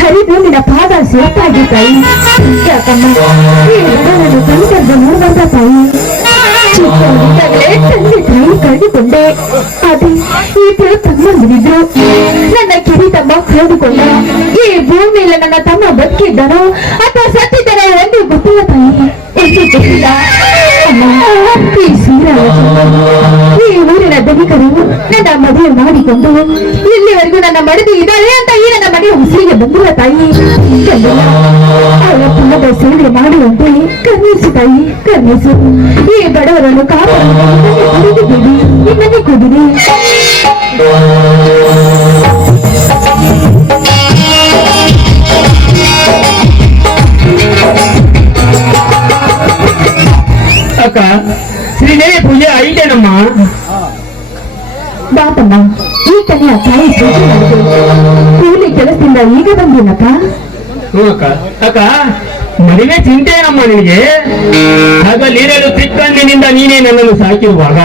ಹರಿದು ಪಾದ ಸೇರ್ತಾಗಿ ತಾಯಿ. ಯಾಕಮ್ಮ ಈ ಹುಡುಗನನ್ನು ಕಣ್ಕಂಡು ನೋಡುವಂತ ತಾಯಿ. ಚಿಕ್ಕವನಿದ್ದಾಗಲೇ ತಂದೆ ತಾಯಿ ಕಳೆದುಕೊಂಡೆ. ಅದೇ ಇಬ್ಬರು ತಮ್ಮಂದಿರಿದ್ರು. ನನ್ನ ಕಿರಿ ತಮ್ಮ ಕಳೆದುಕೊಂಡ. ಈ ಭೂಮಿಯಲ್ಲಿ ನನ್ನ ತಮ್ಮ ಬದುಕಿದ್ದನೋ ಅಥವಾ ಸತ್ತಿದ್ದನೋ ಎಂದು ಗೊತ್ತಿಲ್ಲ ತಾಯಿ, ಎಂದು ಗೊತ್ತಿಲ್ಲ. ಈ ಈ ಊರಿನ ಧನಿಕರು ನನ್ನ ಮದುವೆ ಮಾಡಿಕೊಂಡು ಇಲ್ಲಿವರೆಗೂ ನನ್ನ ಮಡದಿ ಇದ್ದಾಳೆ ಅಂತ ಈ ನನ್ನ ಮಾಡಿ ಉಸಿರಿಗೆ ಬಂದಿಲ್ಲ ತಾಯಿ. ಅವಳ ಪುನದ ಸೇವೆ ಮಾಡುವಂತೆ ಕರುಣಿಸು ತಾಯಿ, ಕರುಣಿಸು. ಈ ಬಡವರನ್ನು ಕಾಪಾಡಿ ನಿಮ್ಮನೆ ಕೂಡಿರಿ. ಅಕ್ಕ, ಶ್ರೀದೇವಿ ಪೂಜೆ ಐತೇನಮ್ಮ? ಬಾತಮ್ಮ, ಈ ಕನ್ಯಾ ತಾಯಿ ಪೂಜೆ ಮಾಡಿದೆ. ಕೂಲಿ ಕೆಲಸದಿಂದ ಈಗ ಬಂದೇನಕ್ಕ. ಅಕ್ಕ ಅಕ್ಕ, ಮದುವೆ ಚಿಂತೆ ಏನಮ್ಮ ನಿನಗೆ? ಹಗಲಿರಲು ಚಿಕ್ಕಂದಿನಿಂದ ನೀನೇ ನನ್ನನ್ನು ಸಾಕಿರುವಾಗ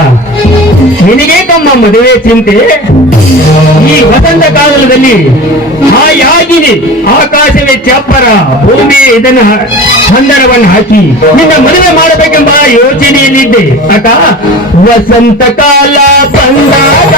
ನಿನಗೆ ತಮ್ಮ ಮದುವೆ ಚಿಂತೆ? ಈ ವಸಂತ ಕಾಲದಲ್ಲಿ ಹಾಯಾಗಿದೆ, ಆಕಾಶವೇ ಚಾಪರ, ಭೂಮಿ ಇದನ್ನ ಹಂದರವನ್ನು ಹಾಕಿ ನಿನ್ನ ಮದುವೆ ಮಾಡಬೇಕೆಂಬ ಯೋಚನೆಯಲ್ಲಿದ್ದೆ ಅಕ್ಕ. ವಸಂತ ಕಾಲ ಬಂದಾಗ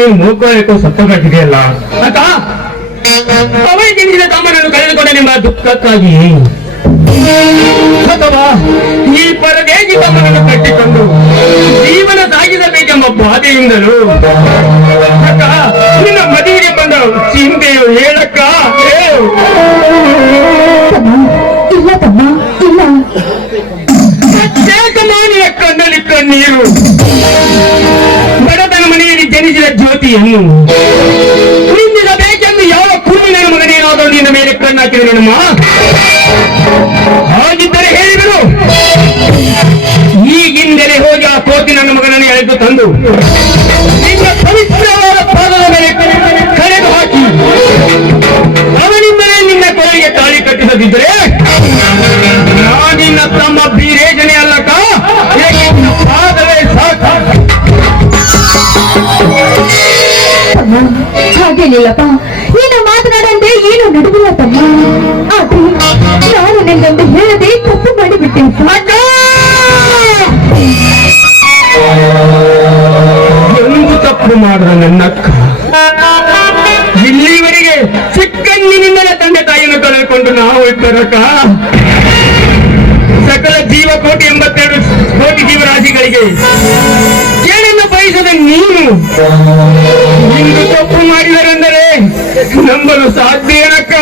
ನೀವು ಮೂಕೋಯಕ್ಕೂ ಸತ್ತೋಗಿದೆಯಲ್ಲ ಅಕ್ಕ. ಅವರಿಗೆ ನಿನ್ನ ತಮ್ಮನನ್ನು ಕಳೆದುಕೊಂಡ ನಿಮ್ಮ ದುಃಖಕ್ಕಾಗಿ ಅಥವಾ ಈ ಪರದೇಶಿ ತಮ್ಮನನ್ನು ಕಟ್ಟಿಕೊಂಡು ಜೀವನ ಸಾಗಿಸಬೇಕೆಂಬ ಬಾಧೆಯಿಂದಲೂ ಅಕ್ಕ ನಿನ್ನ ಮದುವೆಗೆ ಬಂದ ಚಿಂತೆಯು ಹೇಳಕ್ಕ. ಇಲ್ಲ ತಮ್ಮ ಇಲ್ಲ. ಪ್ರತ್ಯೇಕಮಾನಿಯ ಕಣ್ಣಲ್ಲಿ ಕಣ್ಣೀರು, ಬಡತನ ಮನೆಯಲ್ಲಿ ಜನಿಸಿದ ಜ್ಯೋತಿಯನ್ನು ನಿಂದಿಸಬೇಕೆಂದು ಯಾವ ಕುರುವಿನ ಮಗನೇನಾದರೂ ನಿನ್ನ ಮೇಲೆ ಕಣ್ಣಾಕಿದೆ ನಮ್ಮ. ಹಾಗಿದ್ದರೆ ಹೇಳಿದರು, ಈಗಿಂದಲೇ ಹೋಗಿ ಆ ಕೋತಿ ನನ್ನ ಮಗನನ್ನು ಎಳೆದು ತಂದು ನಿನ್ನ ಪವಿತ್ರವಾದ ಪಾದದ ಮೇಲೆ ಕಳೆದು ಹಾಕಿ ಅವನಿಂದಲೇ ನಿನ್ನ ಕೊಲೆಗೆ ತಾಳಿ ಕಟ್ಟಿಸದಿದ್ದರೆ ನಾನಿನ್ನ ತಮ್ಮ ಬೀರೇಜನೆ ಅಲ್ಲಕ ನಿನ್ನ ಪಾದವೇ ಸಾಕು. ತಮ್ಮ ಹಾಗೇನಿಲ್ಲಪ್ಪ, ನೀನು ಮಾತನಾಡಂತೆ ಏನು ನಡೆದಿಲ್ಲ ತಮ್ಮ. ಆದ್ರೆ ನಾನು ನಿನ್ನೊಂದು ಹೇಳದೆ ತಪ್ಪು ಮಾಡಿಬಿಟ್ಟೆ. ಒಂದು ತಪ್ಪು ಮಾಡಿದ ನನ್ನಕ್ಕ ಇಲ್ಲಿವರೆಗೆ ಚಿಕ್ಕಂದಿನಿಂದಲೇ ತಂದೆ ತಾಯಿಯನ್ನು ಕಳೆದುಕೊಂಡು ನಾವು ಇಬ್ಬರಕ್ಕ ಸಕಲ ಜೀವಕೋಟಿ 82 ಕೋಟಿ ಜೀವರಾಶಿಗಳಿಗೆ ಕೇಳನ್ನು ಬಯಸದ ನೀನು ಇಂದು ತಪ್ಪು ಮಾಡಿದರೆಂದರೆ ನಂಬಲು ಸಾಧ್ಯ ಏನಕ್ಕ?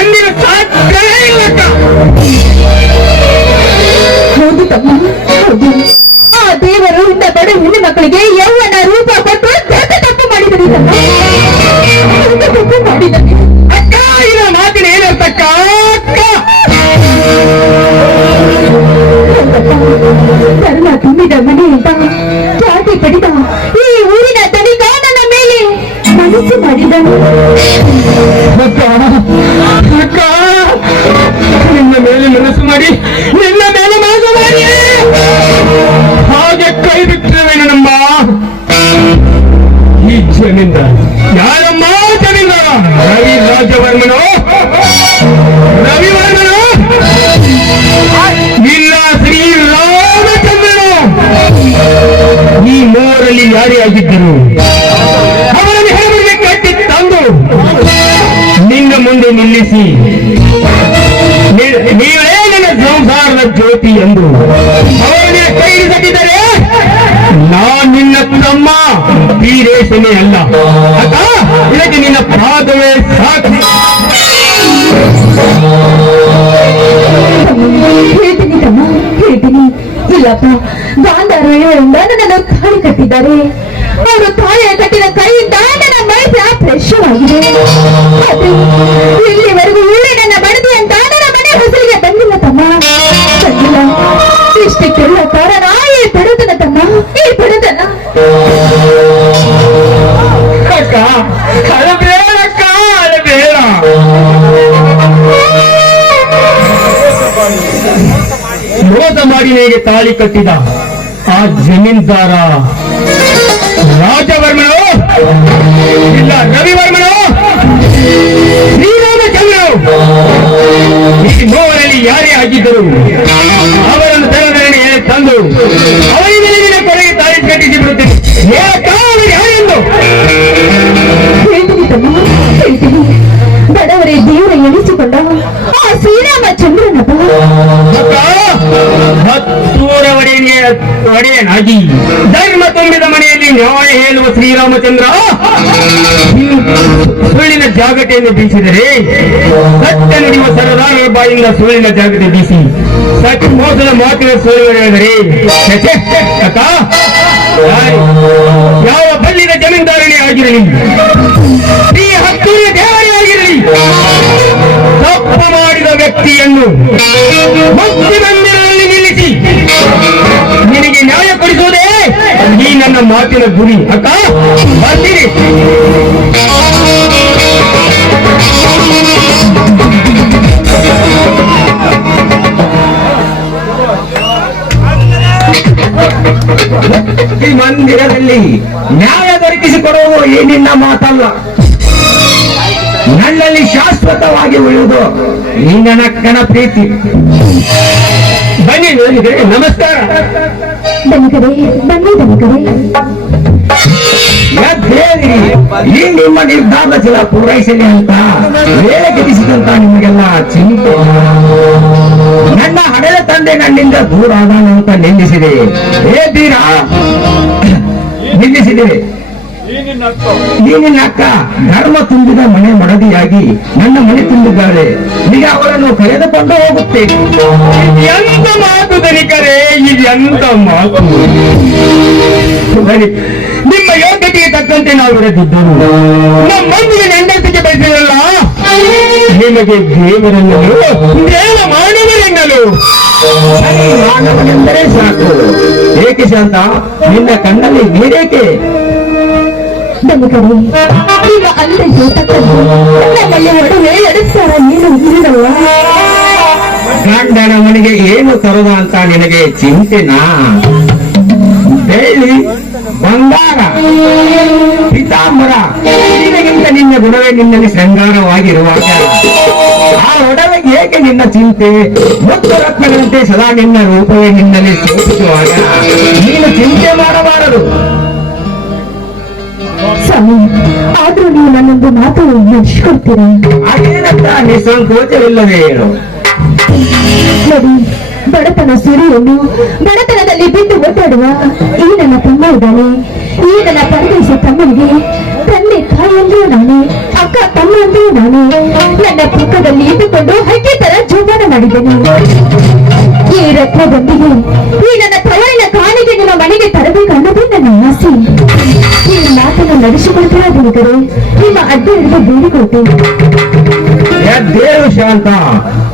ಎಂದಿಗೂ ಸಾಧ್ಯವೇ ಇಲ್ಲಕ್ಕ. ಹೌದು ತಮ್ಮ, ಹೌದು. ಆ ದೇವರು ಇಂಥ ಬಡ ಹೆಣ್ಣು ಮಕ್ಕಳಿಗೆ ಯೌವನ ರೂಪ ಕೊಟ್ಟು ದೊಡ್ಡ ತಪ್ಪು ಮಾಡಿದನು ತಮ್ಮ. ದೊಡ್ಡ ತಪ್ಪು ಮಾಡಿದನು ಅಕ್ಕ. ಇನ್ನ ಮಾತಿನ ಏನರ್ಥಕ್ಕ? ಧರ್ಮ ತುಂಬಿದ ಮನೆಯಿಂದ ಜಾತಿ ಪಡೆದ ಈ ಊರಿನ ತನಿಖ ನನ್ನ ಮೇಲೆ ಮನಸ್ಸು ಮಾಡಿದನು. ಅಕ್ಕ, ಅಕ್ಕ, ನಿನ್ನ ಮೇಲೆ ಮನಸ್ಸು ಮಾಡಿ ನಿನ್ನ ಮೇಲೆ ಮನಸ್ಸು ಮಾಡಿ ಹಾಗೆ ಕೈ ಬಿಟ್ಟರೆ ನಮ್ಮ ಈ ಜಮೀನ್ದಾರ ಯಾರಮ್ಮ? ಜಮೀನ್ದಾರ ರವಿ ರಾಜವರ್ಮನು, ರವಿವರ್ಮನು ಇಲ್ಲ ಶ್ರೀರಾಮಚಂದ್ರನು, ಈ ಮೂವರಲ್ಲಿ ಯಾರೇ ಆಗಿದ್ದರು ಅವರನ್ನು ಹೇಗೆ ಕಟ್ಟಿ ತಂದು ನಿನ್ನ ಮುಂದೆ ನಿಲ್ಲಿಸಿ ನೀವೇ ನನ್ನ ಸಂಸಾರದ ಜ್ಯೋತಿ ಎಂದು ಅವರನ್ನೇ ಕೈ ಹಿಡಿದಿದ್ದರೆ ನಿನ್ನ ತಮ್ಮ ವೀರೇಶನೇ ಅಲ್ಲ ಅಕ್ಕ. ಇದಕ್ಕೆ ನಿನ್ನ ಪಾದವೇ ಸಾಕು. ಹೇಳ್ತೀನಿ ತಮ್ಮ, ಹೇಳ್ತೀನಿ. ಇಲ್ಲಪ್ಪ, ಗಾಂಧಾರಗಳಿಂದ ನನ್ನನ್ನು ತಾಳಿ ಕಟ್ಟಿದ್ದಾರೆ. ಅವರು ತಾಳಿಯ ಕಟ್ಟಿದ ಕೈಯಿಂದ ನನ್ನ ಮೈಸ ಫ್ರೆಶ್ವಾಗಿದೆ. ಆದ್ರೆ ಇಲ್ಲಿವರೆಗೂ ಉಳ್ಳಿ ನನ್ನ ಬಡದಿ ಅಂತ ನನ್ನ ಮನೆ ಹೊಸಲಿಗೆ ಬಂದಿಲ್ಲ ತಮ್ಮ, ಬಂದಿಲ್ಲ. ಇಷ್ಟಕ್ಕೆಲ್ಲ ಕಾರಣ ಈ ಬಡತನ ತಮ್ಮ, ಈ ಬಡತನ. ಅಕ್ಕ ಅಳಬೇಡ ಅಕ್ಕ, ಅಳಬೇಡ. ಮೋಸ ಮಾಡಿ ಹೇಗೆ ತಾಳಿ ಕಟ್ಟಿದ ಆ ಜಮೀನ್ದಾರ ರಾಜವರ್ಮನು ಇಲ್ಲ ರವಿವರ್ಮನು ಶ್ರೀರಾಮಚಂದ್ರನು ಈ ಮೂವರಲ್ಲಿ ಯಾರೇ ಆಗಿದ್ದರು ಅವರನ್ನು ತರದರಣೆ ತಂದು ಅವರಿಗೆ ಕೊನೆಗೆ ತಾಳಿ ಕಟ್ಟಿಸಿ ಬಿಡುತ್ತೇನೆ. ಯಾರೆಂದು ಹೇಳ್ತೀನಿ ತಮ್ಮ, ಹೇಳ್ತೀನಿ. ಬಡವರೇ ದೇವರ ಎನಿಸಿಕೊಂಡ ಆ ಶ್ರೀರಾಮಚಂದ್ರನಪ್ಪ. ಹತ್ತೂರ ಒಡೆಯನಾಗಿ ಧರ್ಮ ತುಂಬಿದ ಮನೆಯಲ್ಲಿ ನ್ಯಾಯ ಹೇಳುವ ಶ್ರೀರಾಮಚಂದ್ರ ಸುಳ್ಳಿನ ಜಾಗಟೆಯನ್ನು ಬೀಸಿದರೆ ಸತ್ಯ ನುಡಿಯುವ ಸರದಾರ ಬಾಯಿಂದ ಸುಳ್ಳಿನ ಜಾಗಟೆ ಬೀಸಿ ಸತ್ಯ ಮೋಸದ ಮಾತಿನ ಸುಳ್ಳು ಹೇಳಿದರೆ ಅಕ್ಕ ಯಾವ ಬಲ್ಲಿನ ಜಮೀನ್ದಾರನೇ ಆಗಿರಲಿ, ಈ ಹತ್ತೂರಿನ ದೇವರೇ ಆಗಿರಲಿ, ತಪ್ಪು ಮಾಡಿದ ವ್ಯಕ್ತಿಯನ್ನು ಮುಕ್ತಿ ಮಂದಿರದಲ್ಲಿ ನಿಲ್ಲಿಸಿ ನಿನಗೆ ನ್ಯಾಯ ಕೊಡಿಸುವುದೇ ಈ ನನ್ನ ಮಾತಿನ ಗುರಿ. ಅಕ್ಕ ಬರ್ತೀನಿ. ಈ ಮಂದಿರದಲ್ಲಿ ನ್ಯಾಯ ದೊರಕಿಸಿಕೊಡುವುದು ಈ ನಿನ್ನ ಮಾತಲ್ಲ. ನನ್ನಲ್ಲಿ ಶಾಶ್ವತವಾಗಿ ಉಳಿಯುವುದು ನಿನ್ನ ನಕ್ಕನ ಪ್ರೀತಿ. ಬನ್ನಿ ನನಗೆ ನಮಸ್ಕಾರ. ಧನಿಕರೇ, ಬನ್ನಿ ಧನಿಕರೇ. ಎದ್ದೇಳಿರಿ. ಈ ನಿಮ್ಮ ನಿರ್ಧಾರದ ಚಿಲ ಪೂರೈಸಲಿ ಅಂತ ವೇಳೆ ಗೆದಿಸಿದಂತ ನಿಮಗೆಲ್ಲ ಚಿಂತೆ. ನನ್ನ ಹಡೆದ ತಂದೆ ನನ್ನಿಂದ ದೂರ ಆದಾನ ಅಂತ ನಿಲ್ಲಿಸಿದೆ. ಏ ಧೀರ, ನಿಲ್ಲಿಸಿದೆ. ಈ ನಿನ್ನ ಅಕ್ಕ ಧರ್ಮ ತುಂಬಿದ ಮನೆ ಮಡದಿಯಾಗಿ ನನ್ನ ಮನೆ ತುಂಬಿದ್ದಾಳೆ. ಈಗ ಅವಳನ್ನು ಕರೆದುಕೊಂಡು ಹೋಗುತ್ತೆ. ಎಂತ ಮಾತು ಧನಿಕರೇ, ಇದೆಂತ ಮಾತು? ನಿಮ್ಮ ಯೋಗ್ಯತೆಗೆ ತಕ್ಕಂತೆ ನಾವು ಇರದಿದ್ದರು ನಮ್ಮೊಂದಿಗೆ ಹೆಂಡತಿಗೆ ಬಯಸಿರಲ್ಲ. ನಿಮಗೆ ದೇವರನ್ನು ದೇವ ಮಾಡುವರೆನ್ನಲು ಹೇಳು. ಸರಿ ಮಾನವನೆಂದರೆ ಸಾಕು. ಏಕೆ ಶಾಂತ, ನಿನ್ನ ಕಣ್ಣಲ್ಲಿ ನೀರೇಕೆ? ಬಲಿಕರಿ ಈಗ ಅಂದೆಯೋ ತಕ್ಕದ್ದು ನಮ್ಮಲ್ಲಿ ಒಡವೆ ಎಡಿಸ್ತಾರ ಏನು ಇರಲ್ಲ. ಗಂಡನ ಮನೆಗೆ ಏನು ತರೋದ ಅಂತ ನಿನಗೆ ಚಿಂತೆನಾ? ಬೆಳ್ಳಿ, ಬಂಗಾರ, ಪೀತಾಂಬರ ನಿನಗಿಂತ ನಿನ್ನ ಗುಣವೇ ನಿನ್ನಲ್ಲಿ ಶೃಂಗಾರವಾಗಿರುವಾಗ ಆ ಒಡವೆಗೆ ಏಕೆ ನಿನ್ನ ಚಿಂತೆ? ಮುತ್ತು ರತ್ನಗಳಂತೆ ಸದಾ ನಿನ್ನ ರೂಪವೇ ನಿನ್ನಲ್ಲಿ ಸೂಚಿಸುವಾಗ ನೀನು ಚಿಂತೆ ಮಾಡಬಾರದು. ಸ್ವಾಮಿ, ಆದ್ರೂ ನೀವು ನನ್ನೊಂದು ಮಾತು ನಡೆಸಿಕೊಡ್ತೀರಾ? ಅದೇನಂತ ನಿಸ್ಸಂಕೋಚವಿಲ್ಲದೆ ಹೇಳು. ನೋಡಿ, ಬಡತನ ಸುರಿಯನ್ನು ಬಡತನದಲ್ಲಿ ಬಿದ್ದು ಒದ್ದಾಡುವ ಈ ನನ್ನ ತಮ್ಮ ಇದ್ದಾನೆ. ಈ ನನ್ನ ಪರದೇಶ ತಮ್ಮನಿಗೆ ತಂದೆ ತಾಯಿಯಂದ್ರೂ ನಾನೇ, ಅಕ್ಕ ತಮ್ಮ ಅಂದ್ರೂ ನಾನೇ. ನನ್ನ ಪಕ್ಕದಲ್ಲಿ ಇಟ್ಟುಕೊಂಡು ಹಕ್ಕಿ ತರ ಜೋಪಾನ ಮಾಡಿದ್ದೇನೆ. ಈ ರತ್ನದೊಂದಿಗೆ ಈ ನನ್ನ ತವರಿನ ಕಾಣಿಗೆ ನಿಮ್ಮ ಮನೆಗೆ ತರಬೇಕು ಅನ್ನೋದೇ ನನ್ನ ಆಸೆ. ಈ ಮಾತನ್ನು ನಡೆಸಿಕೊಳ್ತೀರಾ ಬಲಿಕರೆ? ನಿಮ್ಮ ಅಡ್ಡ ಹಿಡಿದು ಬೇಡಿಕೊಟ್ಟು. ದೇವರು ಶಾಂತ,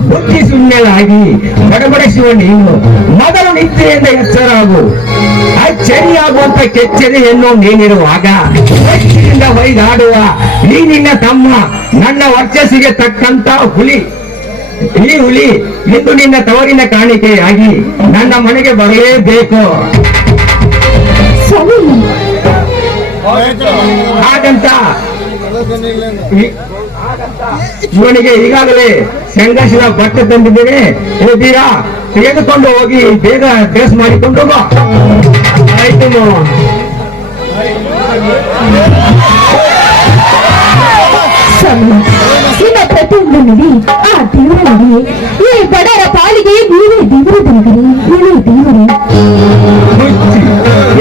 ಬುದ್ಧಿ ಶೂನ್ಯಳಾಗಿ ಬಡಬಡಿಸುವ ನೀನು ಮೊದಲು ನಿದ್ರೆಯಿಂದ ಎಚ್ಚರಾಗು. ಅಚ್ಚರಿಯಾಗುವಂತ ಕೆಚ್ಚರಿಯನ್ನು ನೀನಿರುವಾಗ ಹೆಚ್ಚಿನಿಂದ ಹೊಯ್ದಾಡುವ ಈ ನಿನ್ನ ತಮ್ಮ ನನ್ನ ವರ್ಚಸ್ಸಿಗೆ ತಕ್ಕಂತ ಹುಲಿ. ಈ ಹುಲಿ ಇಂದು ನಿನ್ನ ತವರಿನ ಕಾಣಿಕೆಯಾಗಿ ನನ್ನ ಮನೆಗೆ ಬರಲೇಬೇಕು. ಸ್ವಾಮಿ, ಹಾಗಂತ ಇವನಿಗೆ ಈಗಾಗಲೇ ಸಂಘರ್ಷದ ಬಟ್ಟೆ ತಂದಿದ್ದೇನೆ. ಬೀರ ತೆಗೆದುಕೊಂಡು ಹೋಗಿ ಬೇಗ ಡ್ರೆಸ್ ಮಾಡಿಕೊಂಡು ಬಾ. ಆಯ್ತು ಮಾವ. ಸ್ವಾಮಿ, ನಿಮ್ಮ ಪ್ರತಿಯೊಂದು ನುಡಿ ಆ ದೇವರ ನುಡಿ. ಈ ಬಡವರ ಪಾಲಿಗೆ ನೀವೇ ದೇವರು ಬಲಿಕರೆ, ನೀವೇ ದೇವರು.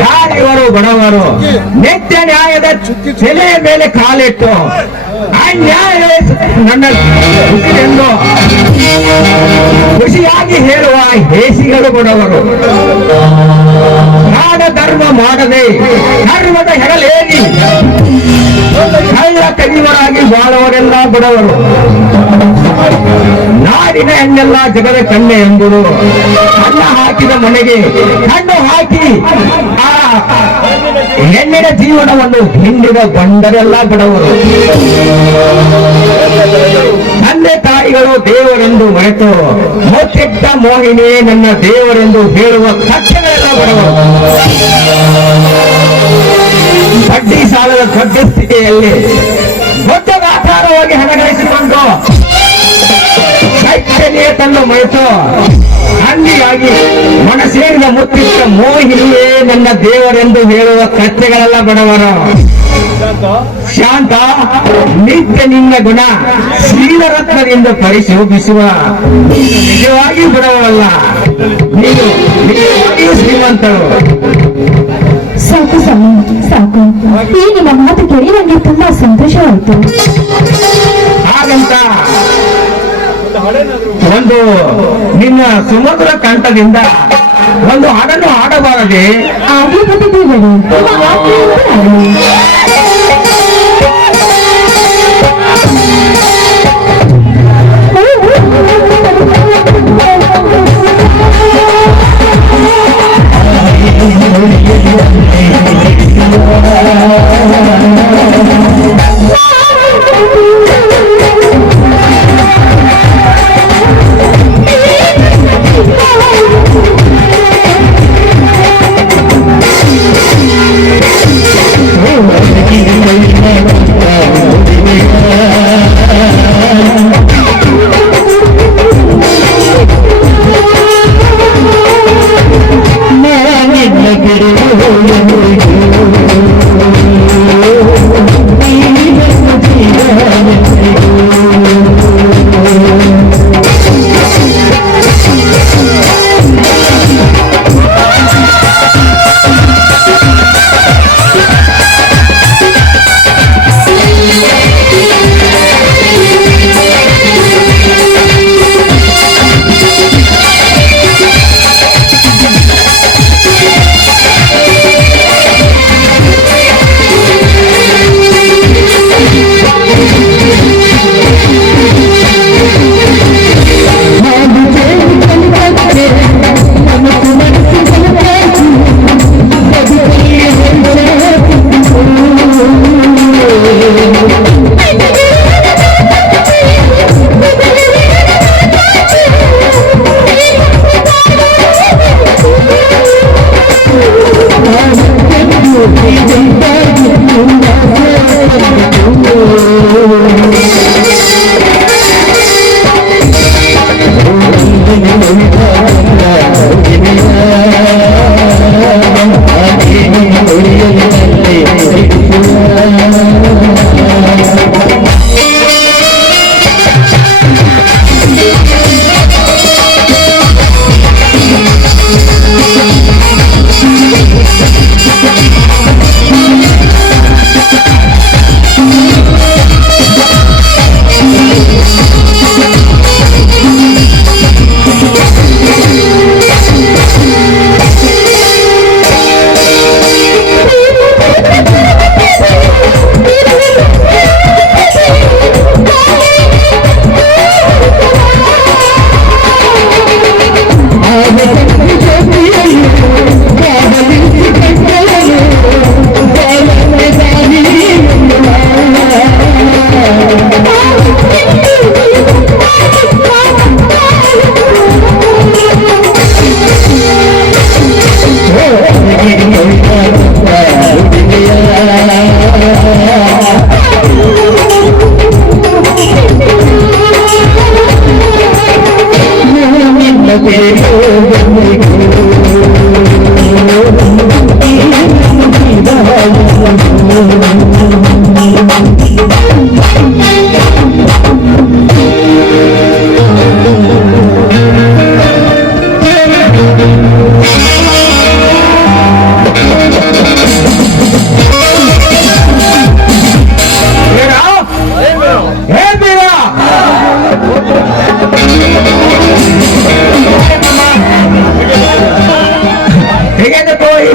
ಯಾರಿವರು ಬಡವರು? ನಿತ್ಯ ನ್ಯಾಯದ ತಲೆಯ ಮೇಲೆ ಕಾಲಿಟ್ಟು ಅನ್ಯಾಯ ನನ್ನ ಎಂದು ಖುಷಿಯಾಗಿ ಹೇಳುವ ಹೇಸಿಗಳು ಬಡವರು. ನಾಡ ಧರ್ಮ ಮಾಡದೆ ಧರ್ಮದ ಹೆಗಲೇರಿ ಕಳ್ಳ ಕದಿವರಾಗಿ ಬಾಳುವರೆಲ್ಲ ಬಡವರು. ನಾಡಿನ ಹೆಣ್ಣೆಲ್ಲ ಜಗದ ಕಣ್ಣೆ ಎಂಬುದು. ಅನ್ನ ಹಾಕಿದ ಮನೆಗೆ ಕಣ್ಣು ಹಾಕಿ ಆ ಹೆಣ್ಣಿನ ಜೀವನವನ್ನು ಹಿಂಡಿದ ಬಂಡರೆಲ್ಲ ಬಡವರು. ತಂದೆ ತಾಯಿಗಳು ದೇವರೆಂದು ಮರೆತು ಮುತ್ತಿಟ್ಟ ಮೋಹಿನಿಯೇ ನನ್ನ ದೇವರೆಂದು ಹೇಳುವ ಕಕ್ಷೆಗಳೆಲ್ಲ ಬಡವರು. ಬಡ್ಡಿ ಸಾಲದ ದೊಡ್ಡ ಸ್ಥಿತಿಯಲ್ಲಿ ದೊಡ್ಡ ವ್ಯಾಪಾರವಾಗಿ ಹಣ ಗಳಿಸಿಕೊಂಡು ತನ್ನು ಮರೆತು ಹಂದಿಯಾಗಿ ಮನಸ್ಸೇರಿದ ಮುತ್ತಿಟ್ಟ ಮೋಹಿನಿಯೇ ನನ್ನ ದೇವರೆಂದು ಹೇಳುವ ಕಚ್ಚೆಗಳೆಲ್ಲ ಬಡವರು. ಶಾಂತ, ನಿತ್ಯ ನಿನ್ನ ಗುಣ ಶ್ರೀರತ್ನದಿಂದ ಪರಿಶೋಭಿಸುವ ನಿಜವಾಗಿ ಬಡವಲ್ಲ. ನೀನು ನಿಜವಾಗಿಯೂ ಶ್ರೀಮಂತರು. ಸಾಕು ಸ್ವಾಮಿ, ಸಾಕು. ಈ ನಿಮ್ಮ ಮಾತು ಕೇಳಿ ನನಗೆ ತುಂಬಾ ಸಂತೋಷವಾಯಿತು. ಹಾಗಂತ ಒಂದು ನಿನ್ನ ಸುಮಧುರ ಕಂಠದಿಂದ ಒಂದು ಹಾಡನ್ನು ಹಾಡಬಾರದೆ? ಆಗಲೇ ಬಂದಿದ್ದೀವಿ.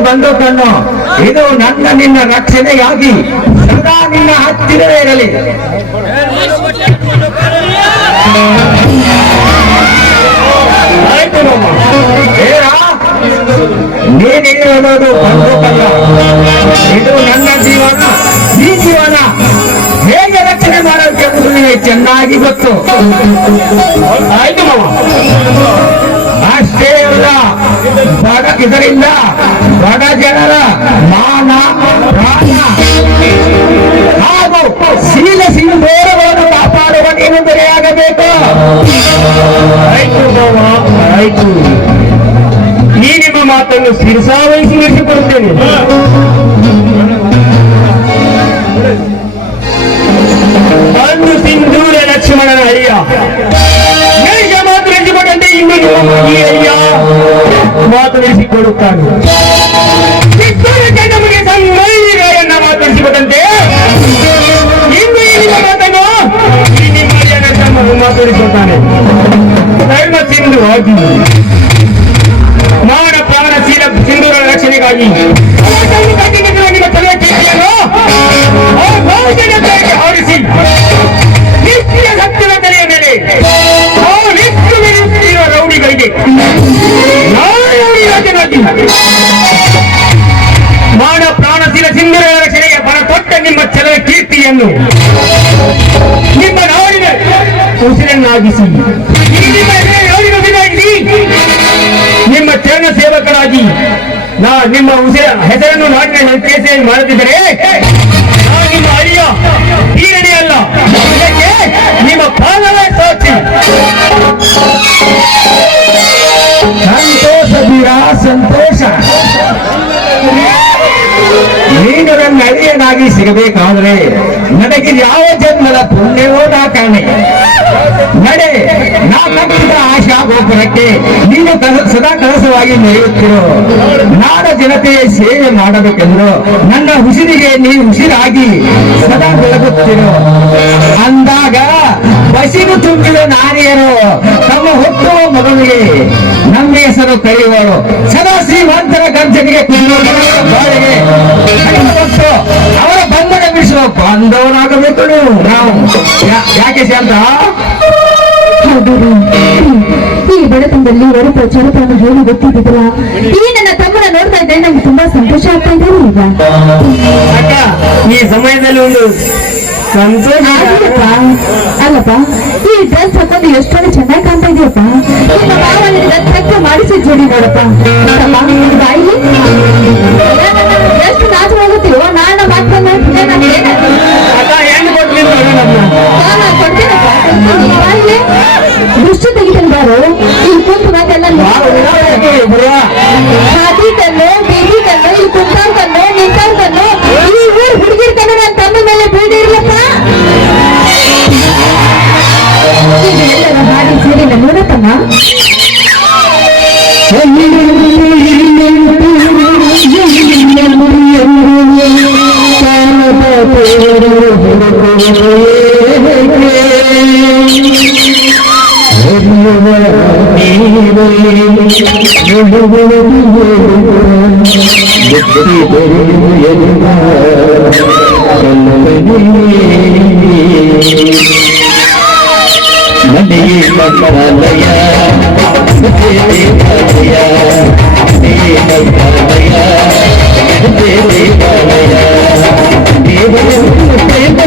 ಬಂದದ್ದನ್ನು ಇದು ನನ್ನ ನಿನ್ನ ರಕ್ಷಣೆಗಾಗಿ ಸದಾ ನಿನ್ನ ಹತ್ತಿರವೇ ಇರಲಿ. ಆಯ್ತು ನೀನೇ ಹೇಳೋದು ಬಂದದ್ದಲ್ಲ, ಇದು ನನ್ನ ಜೀವನ, ಈ ಜೀವನ ಹೇಗೆ ರಕ್ಷಣೆ ಮಾಡೋಕೆ ಎಂಬುದು ನಿಮಗೆ ಚೆನ್ನಾಗಿ ಗೊತ್ತು. ಆಯ್ತು ಮಾವ. ಅಷ್ಟೇ ಅಲ್ಲ, ಇದರಿಂದ ಬಡ ಜನರ ಮಾನ ಪ್ರಾಣ ಹಾಗೂ ಶೀಲ ಸಿಂಧೂರವನ್ನು ಕಾಪಾಡುವ ನೀನು ಬೆರೆಯಾಗಬೇಕು. ಆಯ್ತು ಮಾವ, ಆಯ್ತು. ಈ ನಿಮ್ಮ ಮಾತನ್ನು ಶಿರಸಾವಹಿಸಿ ನಡೆಸಿಕೊಡುತ್ತೇನೆ. ಒಂದು ಸಿಂಧೂರ ಲಕ್ಷ್ಮಣನ ಅಳಿಯ ನೈಜ ಮಾತು ನಡೆಸಿಕೊಂಡಂತೆ ಇನ್ನು ಈ ಅಳಿಯ ಮಾತು ನಡೆಸಿಕೊಡುತ್ತಾನೆ. ನಮಗೆ ಸಂಗೈಗಳನ್ನ ಮಾತನಾಡಿಸಿಕೊಂಡಂತೆ ಇನ್ನು ಈ ನಿಮ್ಮ ಮಾತನ್ನು ಈ ನಿಮ್ಮ ಅಳಿಯನ ತಮ್ಮನ್ನು ಮಾತನಾಡಿಸುತ್ತಾನೆ. ಧರ್ಮ ಸಿಂಧು ಆಗಿ ಮಾನ ಪ್ರಾಣ ಶೀಲ ಸಿಂಧೂರ ರಕ್ಷಣೆಗಾಗಿ ನಿಮ್ಮ ತಲೆಯ ಕೀರ್ತಿಯನ್ನು ಹಾರಿಸಿ ನಿತ್ಯ ಸತ್ಯದ ತಲೆಯ ಮೇಲೆ ನಿತ್ಯ ವಿರುತ್ತಿರುವ ರೌಡಿಗಳಿಗೆ ಮಾನ ಪ್ರಾಣ ಶೀಲ ಸಿಂಧೂರ ರಕ್ಷಣೆಗೆ ಪಣ ಕೊಟ್ಟ ನಿಮ್ಮ ಛಲದ ಕೀರ್ತಿಯನ್ನು ನಿಮ್ಮ ನಾಡಿನ ಉಸಿರನ್ನಾಗಿಸಿ ನಿಮ್ಮ ಚರಣ ಸೇವಕರಾಗಿ ನಿಮ್ಮ ಹೆಸರನ್ನು ನಾಡಿನ ಕೇಸರಿಯನ್ನು ಮಾಡುತ್ತಿದ್ದರೆ ನಿಮ್ಮ ಅಳಿಯ ತೀರಣೆ ಅಲ್ಲ, ಇದಕ್ಕೆ ನಿಮ್ಮ ಪಾಲವೇ ಸಾಕ್ಷಿ. ಸಂತೋಷ ಬೀರ, ಸಂತೋಷ. ನೀನು ನನ್ನ ಅಳಿಯನಾಗಿ ಸಿಗಬೇಕಾದ್ರೆ ನನಗೆ ಯಾವ ಜನ್ಮದ ಪುಣ್ಯವೋ ನಾ ಕಾಣೆ. ನಡೆ, ನಾ ಕಟ್ಟಿದ ಆಶಾ ಗೋಪುರಕ್ಕೆ ನೀನು ಸದಾ ಕಲಸವಾಗಿ ನಡೆಯುತ್ತಿರೋ. ನಾಡ ಜನತೆಯ ಸೇವೆ ಮಾಡಬೇಕೆಂದು ನನ್ನ ಉಸಿರಿಗೆ ನೀವು ಉಸಿರಾಗಿ ಸದಾ ಬೆಳಗುತ್ತಿರೋ. ಅಂದಾಗ ಬಸಿರು ತುಂಬಿದ ನಾರಿಯರು ತಮ್ಮ ಹುಟ್ಟುವ ಮಗನಿಗೆ ನಮ್ಮ ಹೆಸರು ಕರೆಯುವಳು. ಸದಾ ಶ್ರೀಮಂತರ ಗರ್ಜನೆಗೆ ಬಾಳಿಗೆ ಕೊಟ್ಟು ಅವರ ಬಂಧನ ಬಿಡಿಸುವ ಬಾಂಧವನಾಗಬೇಕು ನಾವು. ಯಾಕೆ ಶಾಂತ? ಈ ಬಡತನದಲ್ಲಿ ಹೊರ ಪ್ರಚಾರವನ್ನು ಹೇಳಿ ಗೊತ್ತಿದ್ದಿಲ್ಲ. ಈ ನನ್ನ ತಮ್ಮನ ನೋಡ್ತಾ ಇದ್ದರೆ ನಂಗೆ ತುಂಬಾ ಸಂತೋಷ ಆಗ್ತಾ ಇದೆ. ಈಗ ಅಕ್ಕ, ಈ ಸಮಯದಲ್ಲಿ ಒಂದು ಸಂತೋಷ ಅಲ್ಲಪ್ಪ, ಈ ಡ್ರೆಸ್ ಹಾಕೊಂಡು ಎಷ್ಟೊಂದು ಚೆನ್ನಾಗಿ ಕಾಣ್ತಾ ಇದೆಯಪ್ಪ. ನಿಮ್ಮ ಮಾವನಿಗೆ ತಕ್ಕ ಮಾಡಿಸಿ ಜೋಡಿ ನೋಡಪ್ಪ. ಬಾಯಿ ಎಷ್ಟು ನಾಚವಾಗುತ್ತೆ ನನಗೆ ಮಂತ್ರಾಲಯ ದೇವಾಲಯ ದೇವಾಲಯ ದೇವಾಲಯ ದೇವರ ಪ್ರೇಮ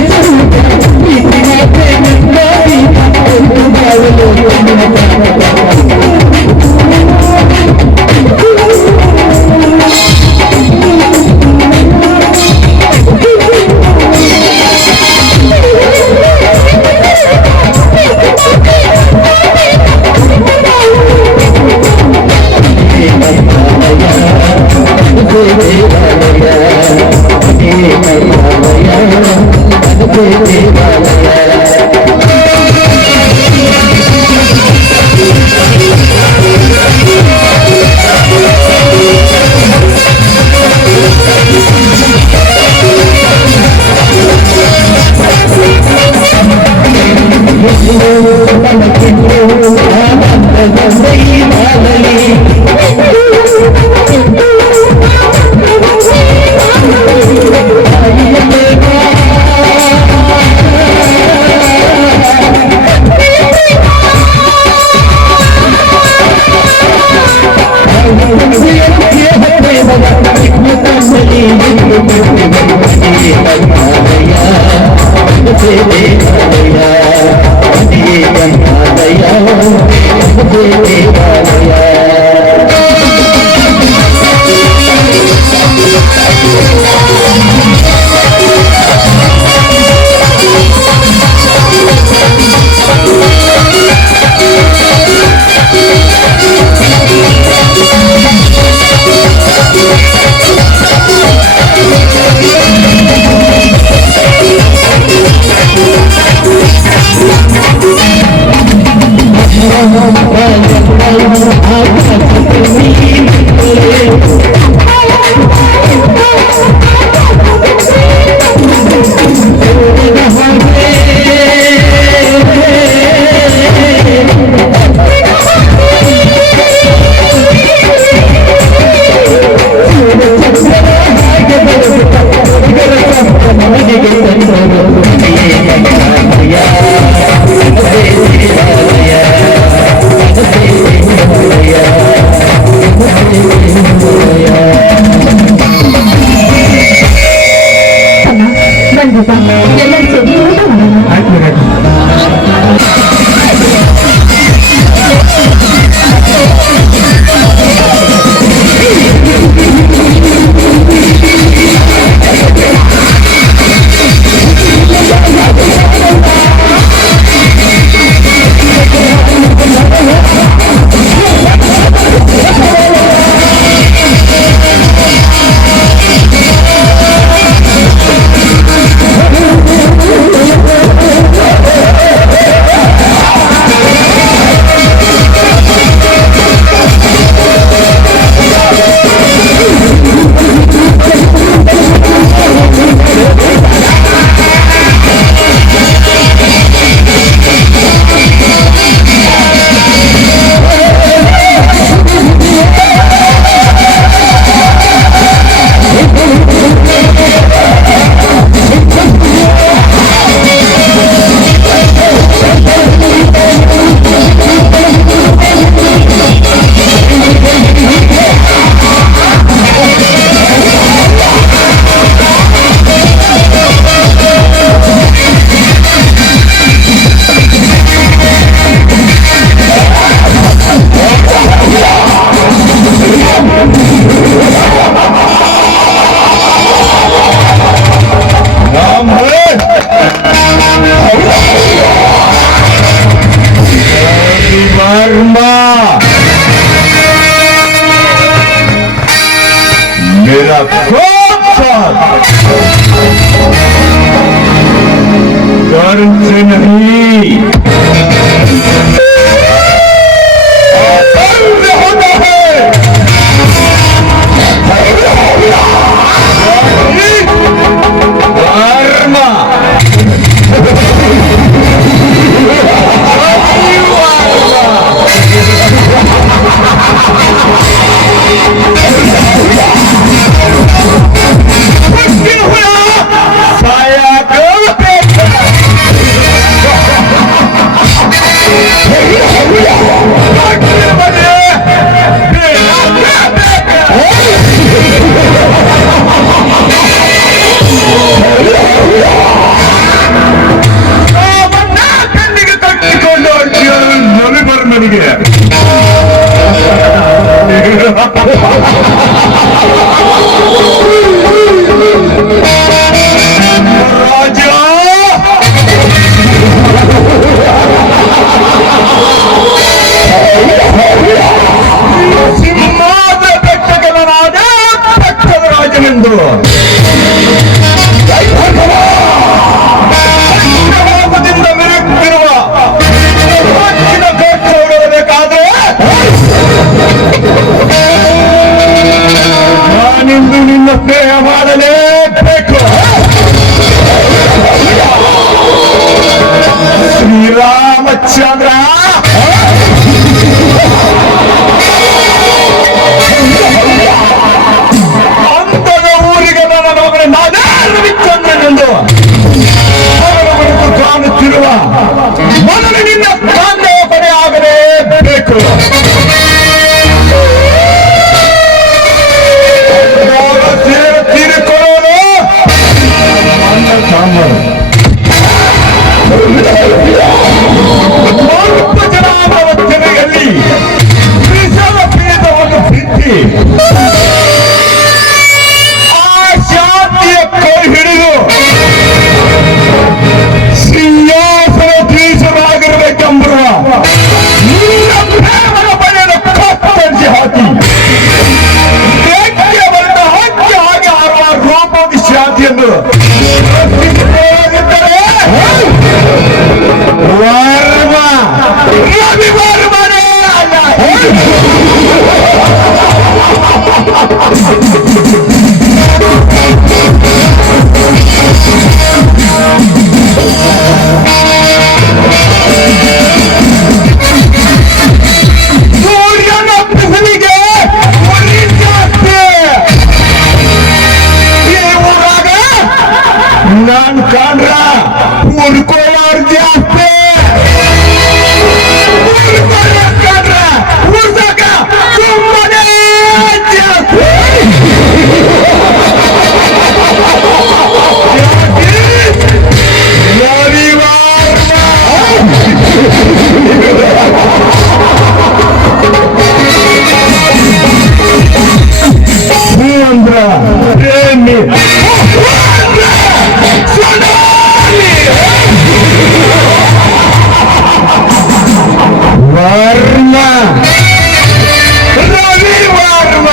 ಸ್ವರೂಪ ಎಲ್ಲರೂ ಸೇರಿ ಊಟ ಮಾಡೋಣ. मेरा कर्म से नहीं कर्म से होता है। कर्म ನಾನೆಂದು ಹೋಗದಿಂದ ಮೆರೆಯುತ್ತಿರುವ ಹೆಚ್ಚಿನ ಖರ್ಚು ಹೊರಬೇಕಾದ್ರೆ ನಾನಿಂದು ನಿನ್ನ ಸ್ನೇಹ ಮಾಡಲೇಬೇಕು. ಶ್ರೀರಾಮಚಂದ್ರ ಅಂತದ ಊರಿಗೆ ನನ್ನ ಮಗನ ನಾನೇ ರವಿಚಂದ್ರನೆಂದು ಅವರ ಬಳಿದು ಕಾಣುತ್ತಿರುವ ಮೊದಲು ನಿನ್ನ ಕಾಂದೆ ಕೊನೆ ಆಗಲೇಬೇಕು. ತೀರಿಕೊಳ್ಳಲು ನನ್ನ ಸಾಂಬಾರು ಸ್ವಲ್ಪ ಜನಾಭವಚನೆಯಲ್ಲಿ ವಿಷದ ಪೀಠವನ್ನು ಬಿತ್ತಿ ಆ ಶಾಂತಿಯ ಕೈ ಹಿಡಿದು ಸಿಂಹಾಸನ ತೀರಿಸಲಾಗಿರಬೇಕೆಂಬುವ ನಿನ್ನ ಪ್ರೇಮದ ಬರೆಯನ್ನು ಕತ್ತರಿಸಿ ಹಾಕಿ ಬೆಂಕಿಯ ಬರೆದ ಹಕ್ಕಿ ಹಾಗೆ ಹಾರುವ ರೂಪದ ಶಾಂತಿಯನ್ನು ವರ್ಮ ರವಿ ವರ್ಮನೇ ಅಲ್ಲ. ಸೂರ್ಯನ ಬಿಸಿಲಿಗೆ ಉರಿ ಜಾಸ್ತಿ. ಈ ಊರಾಗ ನಾನ್ ಕಾಣ್ರ ಉಳ್ಕೊಳ್ಳೋರ್ ಜಾಸ್ತಿ. ಉಳ್ಕೊಳ್ಳೋರ್ ಕಾಣ್ರ ಉಳ್ಸಕ ಸುಮ್ಮನೆ ಜಾಸ್ತಿ. ಅಂದ್ರ ಪ್ರೇಮಿ ವರ್ಮ ರವಿ ವರ್ಮ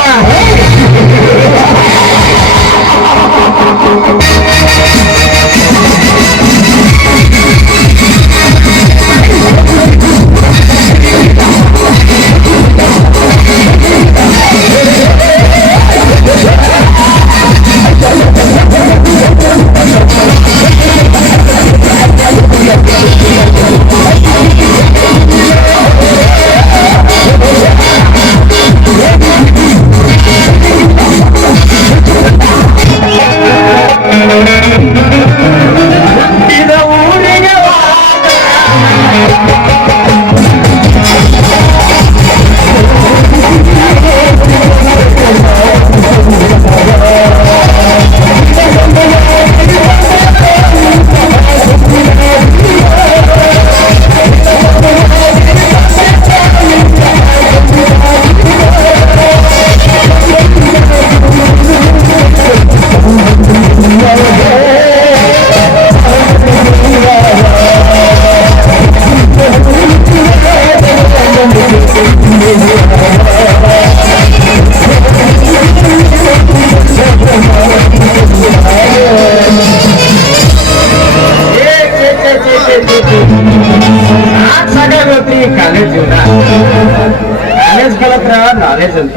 ಕಾಲೇಜ್ ಕಲತ್ರ ನಾಲೆಜ್ ಅಂತ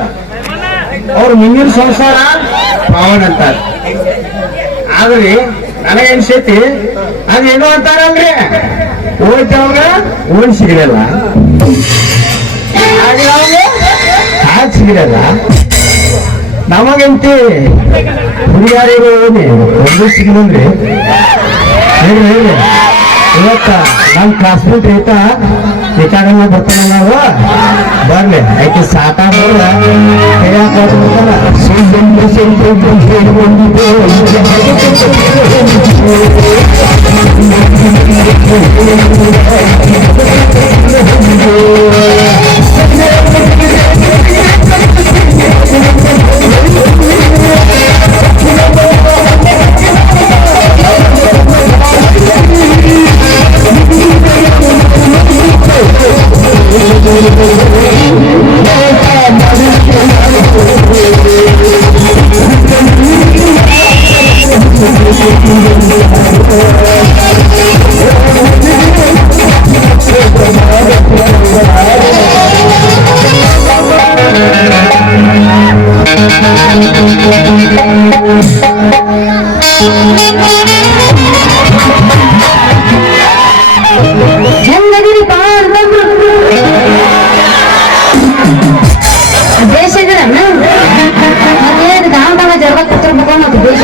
ಅವ್ರ ಮುಂದಿನ ಸಂಸಾರ ಪಾವನ್ ಅಂತಾರ. ಆದ್ರಿ ನನಗನ್ಸೈತಿ ಅದೇನು ಅಂತಾರಲ್ರಿ ಓದ್ತವ್ರ ಓಣ್ ಸಿಗಲ್ಲ ಹಾಗೆ ಸಿಗಲ್ಲ. ನಮಗಂತಿ ಹುಡುಗಾರಿಗೂ ಓದಿ ಒಂದು ಸಿಗದಂದ್ರಿ ಹೇಳಿ ಹೇಳಿ. ಇವತ್ತ ನಮ್ ಕ್ಲಾಸ್ಮೇಟ್ ಐತಾ ಬೇಕಾಗಲ್ಲ ಬರ್ತಾನೆ ನಾವು ಬರ್ಲಿ ಆಯ್ತು ಸಾಕಾಗ ಹೆಂಗದಿರಿ ಪಾಲ್ಬಂದ್ರು ದೇಶಗಳನ್ನ ಮತ್ತೇನು ಗಾಂಬಾಗ ಜರ್ಗ ಕೂತಿರ್ಬೇಕು ಮತ್ತು ದೇಶ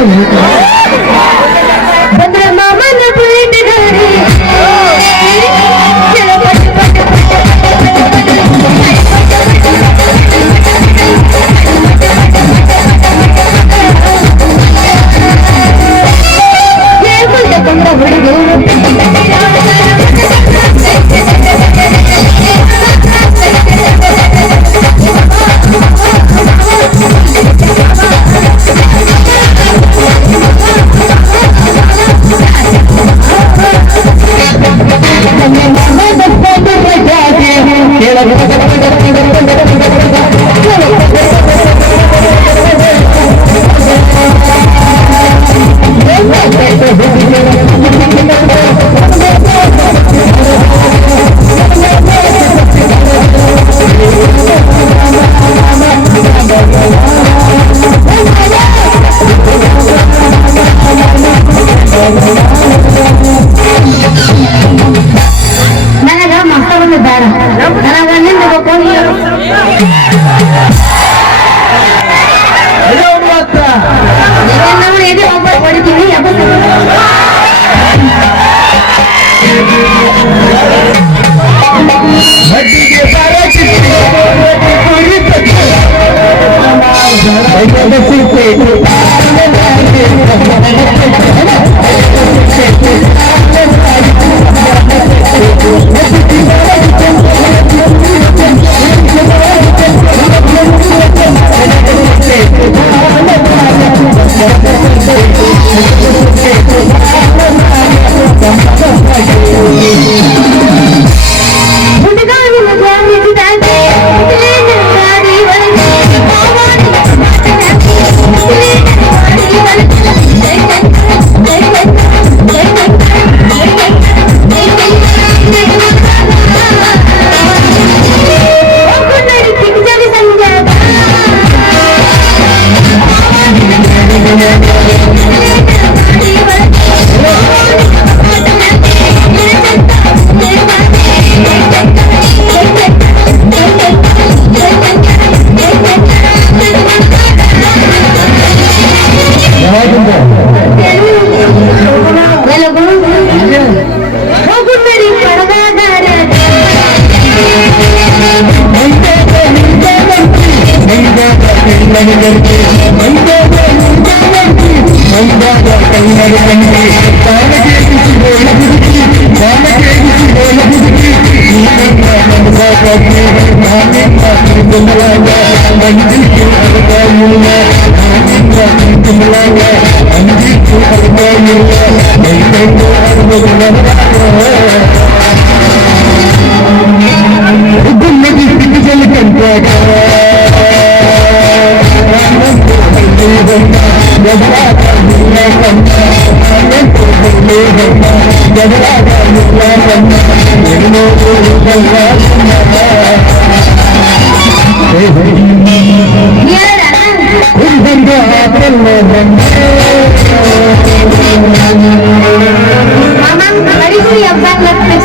ಬಂದ್ರೆ ಮಾಮನ ಪ್ಲೇಟ್ ಗಾಡಿ ಕೊಂಡ ಹುಡುಗ ನನಗ ಮಸ್ತ ಬಂದಿದ್ದಾರ ನನಗ ನಿಂದ ನಾವು ಎದೆ ಒಬ್ಬ ಹೊಡಿತೀವಿ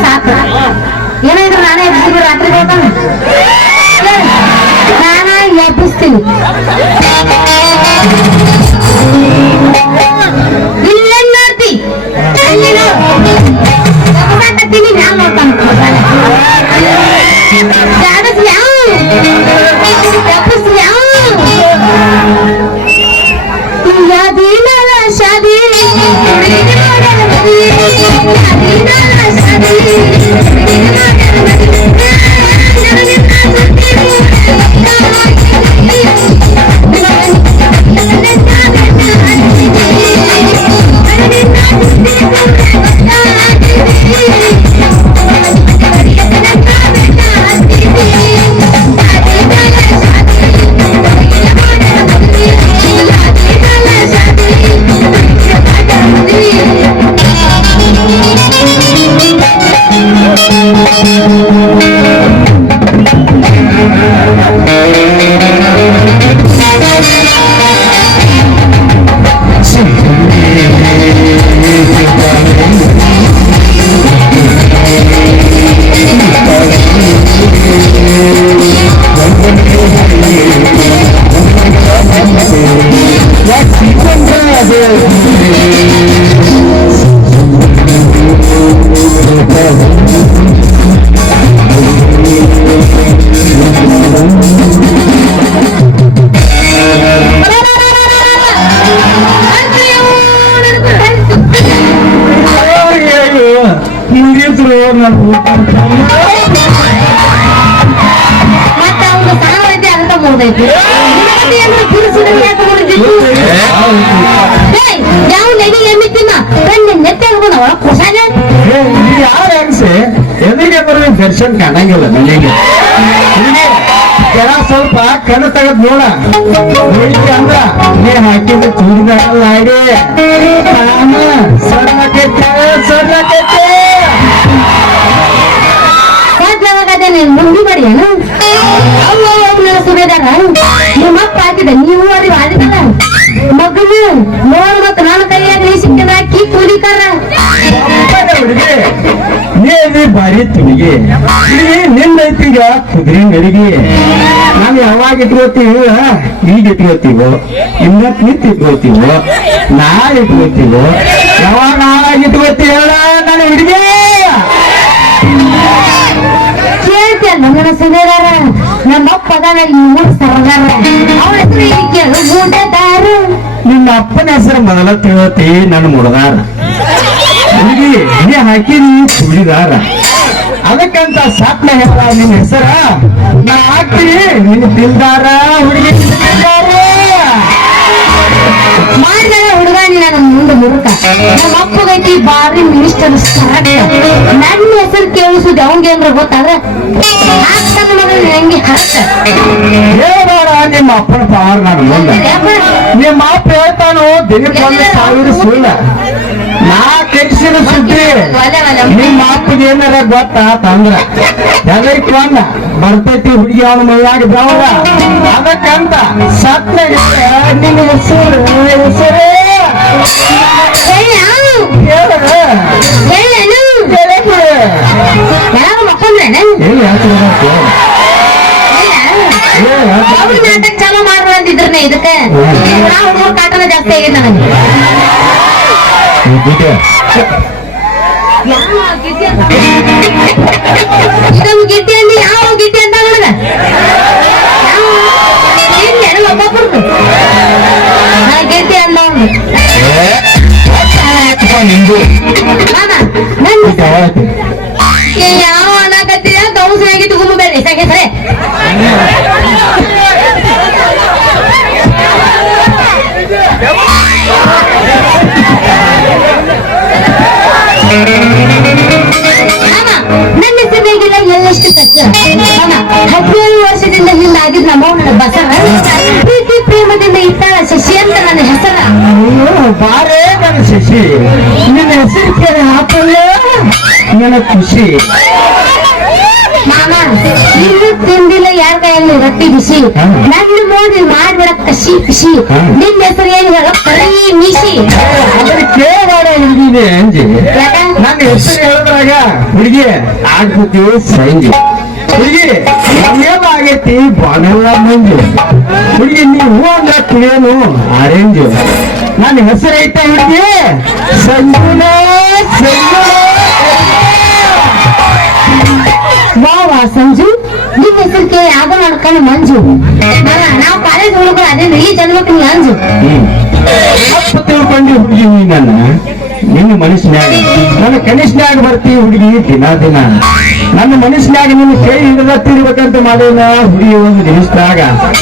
ಸಾಕು ಏನಾದ್ರು ನಾನೇ ಎಬ್ಬಿಸ್ತೀನಿ ರಾತ್ರಿ ಹೋಗೋಣ ನಾನೇ ಎಬ್ಬಿಸ್ತೀನಿ ಇಲ್ಲೇನ್ ನೋಡ್ತಿ ಎಬ್ಬಸಾಕತ್ತೀನಿ ನಾನ್ ನೋಡ್ತಾನೆ ಮತ್ತ ಅವ್ನ ಸಾವೈತಿ ಅಂತ ಮುಗ್ದೈತಿ ಯಾವ ನೆಗೆ ಎಮ್ಮಿ ತಿನ್ನ ಕಣ್ಣು ನೆತ್ತೆ ಹೋಗೋಣ ಕುಸಾನೆ ಯಾರು ಹೆಂಗ್ಸೆ ಎದುರಿಗೆ ಬರೋ ದರ್ಶನ್ ಕಾಣಂಗಿಲ್ಲ ಮನೆಗೆ ಕೆಲ ಸ್ವಲ್ಪ ಕಣ್ಣು ತೆಗೆದ್ ನೋಡ ನೋಡಿದ್ರಿ ಅಂದ್ರ ನೀ ಹಾಕಿದ ಚೂಡಿದಾರಲ್ಲ ಹಾಗೆ ಸರ್ಲಕೈತೆ ಸಾಧ್ಯವಾಗದೆ ನೀನ್ ಮುಂದಿ ಮಾಡಿ ಅಣ್ಣ ಅವ್ವ ಸುಬೇದಾರ ನಿಮ್ಮಪ್ಪ ಹಾಕಿದ ನೀವು ಅವ್ರಿಗೆ ಆದಿದಲ್ಲ ಮಗನು ನೋಡ್ ಮತ್ತ ನಾನು ಕೈಯಾಗ ನೀ ಸಿಕ್ಕಿದ ಕಿ ಕೂಲಿಕಾರ ಹುಡುಗಿ ನೀ ಬಾರಿ ತುಳಿಗೆ ನಿಂದೈತೀಗ ಕುದುರೆ ನಡಿಗೆ ನಾವು ಯಾವಾಗ ಇಟ್ಕೋತೀವಿ ಈಗ ಇಟ್ಕೋತೀವೋ ಇನ್ನತ್ ನಿಂತ ಇಟ್ಕೋತೀವೋ ನಾಳೆ ಇಟ್ಕೋತೀವೋ ಯಾವಾಗ ಇಟ್ಕೋತೀವಿ ಹೇಳ ನನ್ನ ಹುಡುಗಿ ಕೇಳ್ತಿಯಲ್ಲ ನನ್ನ ಸುಬೇದಾರ ನಮ್ಮಪ್ಪ ಅದಾನ ಈ ಊರ್ ಸರ್ದಾರ ಅವಳ ಹೆಸರು ಕೇಳು ಗೂಟದಾರ ನಿನ್ನ ಅಪ್ಪನ ಹೆಸರು ಮೊದಲ ತಿಳತಿ ನನ್ನ ಮುಡದಾರ ಹುಡುಗಿ ನೀ ಹಾಕಿದಿ ತುಳಿದಾರ ಅದಕ್ಕಂತ ಸಾತ್ನ ಹೇಳ ನಿನ್ನ ಹೆಸರ ನಾ ಹಾಕ್ತೀನಿ ನಿನ್ ತಿಲ್ದಾರ ಹುಡುಗಿ ತಿಲ್ದಾರ ಮಾಡಿದಾಗ ಹುಡುಗ ನನ್ನ ಮುಂದೆ ಮುರುಕ ನಮ್ಮ ಅಪ್ಪಗೈತಿ ಬಾರಿ ಮಿನಿಸ್ಟರ್ ನನ್ನ ಹೆಸರು ಕೇಳಿಸುದು ಅವಂಗೆ ಅಂದ್ರೆ ಗೊತ್ತಾದ್ರೆ ಹಾಕ್ತಾನ ಮಗನ ಹೆಂಗೆ ಹಾಕ್ತ ಹೇಳ್ಬೇಡ ನಿಮ್ಮ ಅಪ್ಪನ ಪವರ್ ನಾನು ಮುಂದೆ ನಿಮ್ಮ ಅಪ್ಪ ಹೇಳ್ತಾನು ದಿನಕ್ಕೊಂದು 1000 ಸುಳ್ಳ ನಾ ಕೆಟ್ಟಿಸಿದ ಸುದ್ದಿ ನಿಮ್ಮ ಅಪ್ಪಗೆ ಏನಾರ ಗೊತ್ತಾತಂದ್ರ ಎಲ್ಲರಿಗೂ ಒಂದ ಬರ್ತೈತಿ ಹುಡುಗಿ ಅವನ ಮೈಯಾಗ ಬೆವರ ಅದಕ್ಕಂತ ಸತ್ನ ನಿನ್ನ ಹೆಸರು ಹೆಸರೇ ಮಕ್ಕೊಂಡ್ರೇನೆ ನಾಟಕ ಚಾಲೂ ಮಾಡ್ಬೇಡ ಅಂತಿದ್ರನೆ ಇದಕ್ಕೆ ನಾವು ಹುಡುಗರು ಕಾಟನ ಜಾಸ್ತಿ ಆಗಿದೆ ನನಗೆ ಇದೊಂದು ಗಿಟ್ಟಿ ಅಂದಿ ಯಾವ ಗಿಟ್ಟಿ ಅಂತ ನನಗ ಒಬ್ಬೊಬ್ರು ನಾ ಗಿಟ್ಟಿ ಅಂದ ಯಾವ ಅನ್ನಕತ್ತೀರ ದೌಸಾಗಿ ತಗೊಂಡ್ಬೇಡ್ರಿ ಸರಿ ಸರಿ ನನ್ನ ಹೆಸರಿಗಿಲ್ಲ ಎಲ್ಲಷ್ಟು ಕಷ್ಟ 17 ವರ್ಷದಿಂದ ಹಿಂದೆ ಆಗಿದ್ ನಮ್ಮ ನನ್ನ ಬಸವ ಪ್ರೀತಿ ಪ್ರೇಮದಿಂದ ಇತ್ತಾಳ ಶಶಿ ಅಂತ ನನ್ನ ಹೆಸರ ಬಾರೇ ನನ್ನ ಶಶಿ ನಿನ್ನ ಹೆಸರು ಕೇಳಿ ಹಾಕಲ್ಲ ನನ್ನ ಖುಷಿ ಮಾಮ ಇನ್ನು ತಿಂದಿಲ್ಲ ಯಾರ ಕೈಯಲ್ಲಿ ರೊಟ್ಟಿ ಬಿಸಿ ನನ್ನ ನೋಡಿ ಮಾಡ್ಬಿಡ ಕಸಿ ಖುಷಿ ನಿನ್ನ ಹೆಸರು ಏನು ಹೇಳ ಕರೈ ಮೀಸಿ ಅದ್ರ ಕೇಳಬೇಡ ಹುಡುಗಿನೇ ಅಂಜಿ ನನ್ನ ಹೆಸರು ಹೇಳಿದ್ರಾಗ ಹುಡುಗಿ ಆಗ್ಬಿಡ್ತೀವಿ ಸಂಜೆ ಹುಡುಗಿ ಆಗೈತಿ ಬಾನೆಲ್ಲ ಮಂಜು ಹುಡುಗಿ ನೀವು ಅಂದ್ರೆ ತಿಳಿಯೋನು ಆರೆಂಜು ನನ್ನ ಹೆಸರು ಐತೆ ಹುಡುಗಿ ಸಂಜುನ ವಾವ ಸಂಜು ನಿನ್ನ ಹೆಸರು ಕೇಳಿ ಆಗ ಮಾಡ್ಕೊಂಡು ಮಂಜು ನಾವು ಕಾಲೇಜ್ ಹುಡುಗರು ಅದೇನು ಈ ಜನ್ಮಕ್ಕೆ ನೀ ಅಂಜು ತಪ್ಪು ತಿಳ್ಕೊಂಡಿ ಹುಡುಗಿ ನೀ ನಿನ್ನ ಮನುಷ್ಯನಾಗ ನನ್ನ ಕನಿಷ್ಠನಾಗ ಬರ್ತೀವಿ ಹುಡುಗಿ ದಿನ ದಿನ ನನ್ನ ಮನುಷ್ಯನಾಗ ನಿನ್ನ ಕೈ ಹಿಡಿದ ತಿರ್ಬೇಕಂತ ಮಾಡೋಣ ಹುಡುಗಿ ಒಂದು ನಿಮಿಷದಾಗ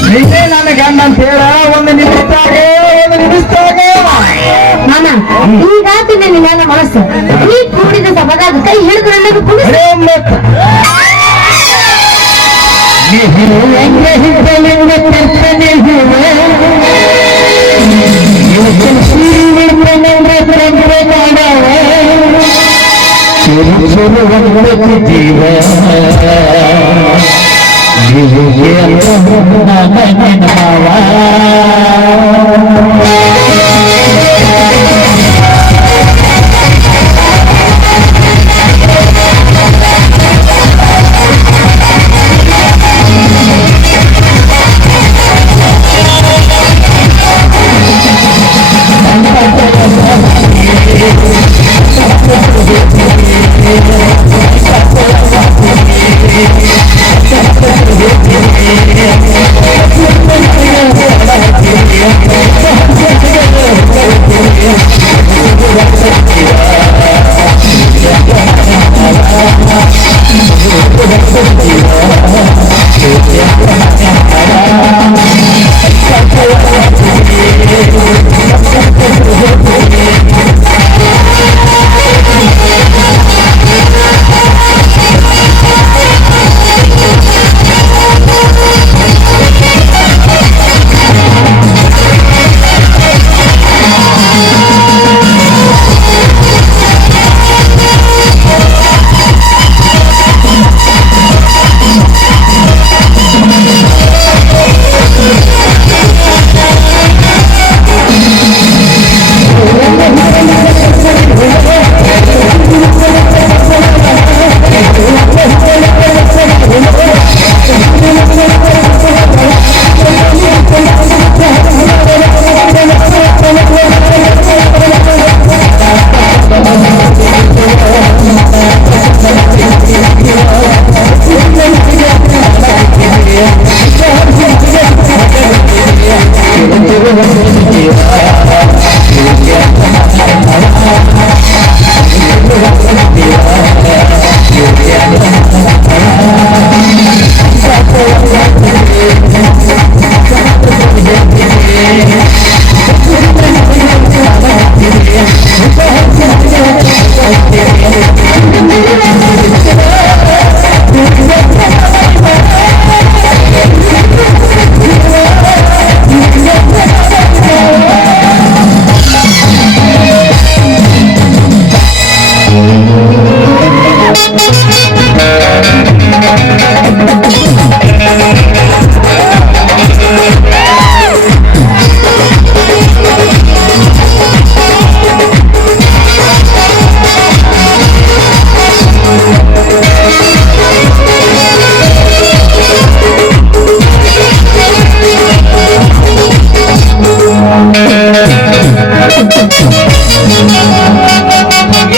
ನೀನೇ ನನ್ನ ಗಂಡ ಅಂತ ಹೇಳ ಒಂದು ನಿಮಿಷದಾಗ ಮಾಮ ಈಗಾಗ್ತಿದೆ ನಿನ್ನ ಮನಸ್ಸು ನೀ ಕೂಡಿದ ಸಭಾದಾಗ ಕೈ ಹಿಡಿದು ನನಗೆ ಕುಡಿಸಿ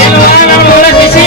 ಏನವ್ವ ನಮ್ಮ ಮಗಳ ಶಿಶಿ?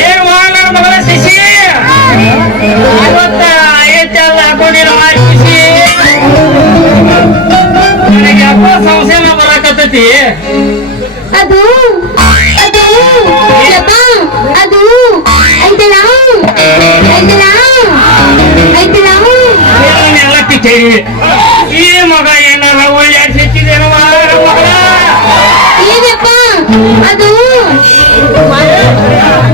ಏನವ್ವ ನನ್ನ ಮಗಳ ಶಿಶಿ? ಇವತ್ತ ಐತೆಲ್ಲ ಹಾಕೊಂಡಿರವ ಶಿಶಿ. ನನಗೆ ಯಾಕೋ ಸಂಶಯನ ಬರಾಕತ್ತೈತಿ. ಅದು ಅದು ಯಪ್ಪ, ಅದು ಐತಲ್ಲ ಐತಲ್ಲ ಐತಲ್ಲ. ಎಲ್ಲ ಕಿಚ್ಚಿ ಈ ಮಗ ಏನಾರ ಒಳ್ಳೆ ಸಿಕ್ಕಿದೇನವ ಮಗಳ? ಏನಪ್ಪ ಅದು?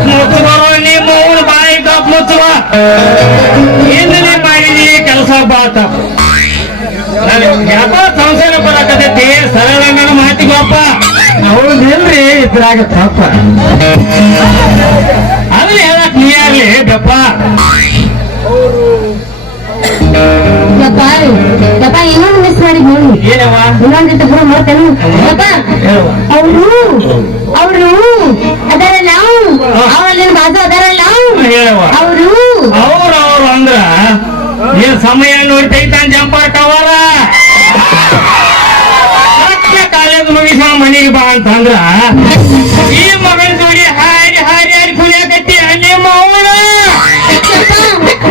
ಮುಚ್ಚುವ ನಿಮ್ಮ ಅವನ ಬಾಯಿ ಕಪ್ ಮುಚ್ಚುವ. ಇನ್ನು ನೀ ಮಾಡಿದಿ ಕೆಲಸ ಬಾತ. ನನಗೆ ಯಾಕೋ ಸಂಶಯನ ಬರಾಕತ್ತೈತಿ. ಸರಳ ನನ್ನ ಮಾತಿಗಪ್ಪ. ಹೌದಿಲ್ರಿ ಇದ್ರಾಗ ತಪ್ಪ. ಅದನ್ನ ಹೇಳಕ್ ನೀ ಆಗ್ಲಿ ಬೆಪ್ಪ. ಯಪ್ಪ ಯಪ್ಪ ಇನ್ನೊಂದು ಮಿಸ್ ಮಾಡಿದ್ ನೋಡಿ. ಏನವ ಇನ್ನೊಂದಿಟ್ಟು ಕೂಡ ಮಾಡ್ತೇನೆ ಯಪ್ಪ. ಅವರು ಅವರು ಅದರಲ್ಲ ಅವರಲ್ಲಿ ಬಾಜು ಅದರಲ್ಲ ಹೇಳವ ಅವರು ಅವ್ರು ಅಂದ್ರ ಏನ್ ಸಮಯ ನೋಡ್ತೈತಾನ ಜಂಪರ್ ಟವರ. ಕಾಲೇಜ್ ಮುಗಿಸ ಮನೆಗೆ ಬಾ ಅಂತ ಅಂದ್ರ ಈ ಮಗನ ಜೋಡಿ ಹಾರಿ ಹಾರಿ ಹಾರಿ ಕುಳಿಯಾಕತ್ತಿ ನಿಮ್ಮ ಅವನ